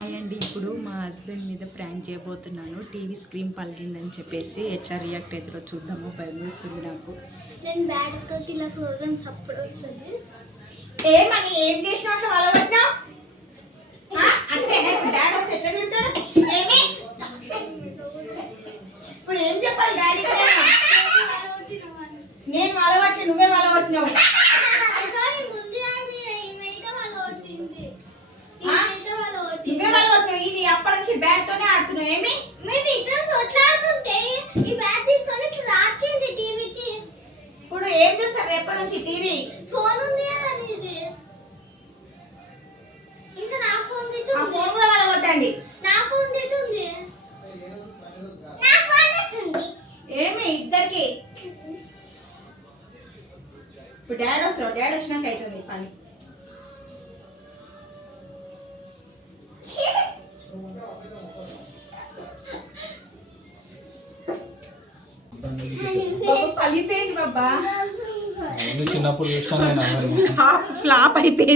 అండి ఇప్పుడు మా హస్బెండ్ మీద ప్రాంక్ చేయబోతున్నాను. టీవీ స్క్రీన్ పలిగిందని చెప్పేసి ఎట్లా రియాక్ట్ అవుతారో చూద్దాము. భయమేస్తుంది నాకు. నేను బ్యాడ్ తోటి ఇలా చూడడం సప్పుడు వస్తుంది. ఏమని ఏం చేసినట్లు వలవట్టినా అంటే డాడీ వస్తే ఎట్లా తింటాడు? ఏమి ఇప్పుడు ఏం చెప్పాలి డాడీ? నేను వలవట్టి నువ్వే వలవట్టినావు. నువ్వే వలవట్టినావు. ఇది అప్పటి నుంచి బ్యాట్ తోనే ఆడుతున్నావు. ఏమి మేము ఇద్దరం కొట్లాడుతుంటే ఈ బ్యాట్ తీసుకొని ఇట్లా రాకింది టీవీకి. ఇప్పుడు ఏం చూస్తారు ఎప్పటి నుంచి టీవీ? ఫోన్ ఉంది కదా ఇది. ఇంకా నా ఫోన్ ఆ ఫోన్ కూడా వలగొట్టండి. నా ఫోన్ ఉంది. నా ఫోన్ ఉంది. ఏమి ఇద్దరికి ఇప్పుడు డాడీ వస్తాడు. డాడీ వచ్చినాక అవుతుంది పని. పలిపోయింది బాబా. చిన్నప్పుడు చూసినా నేను ఫ్లాప్ అయిపోయింది.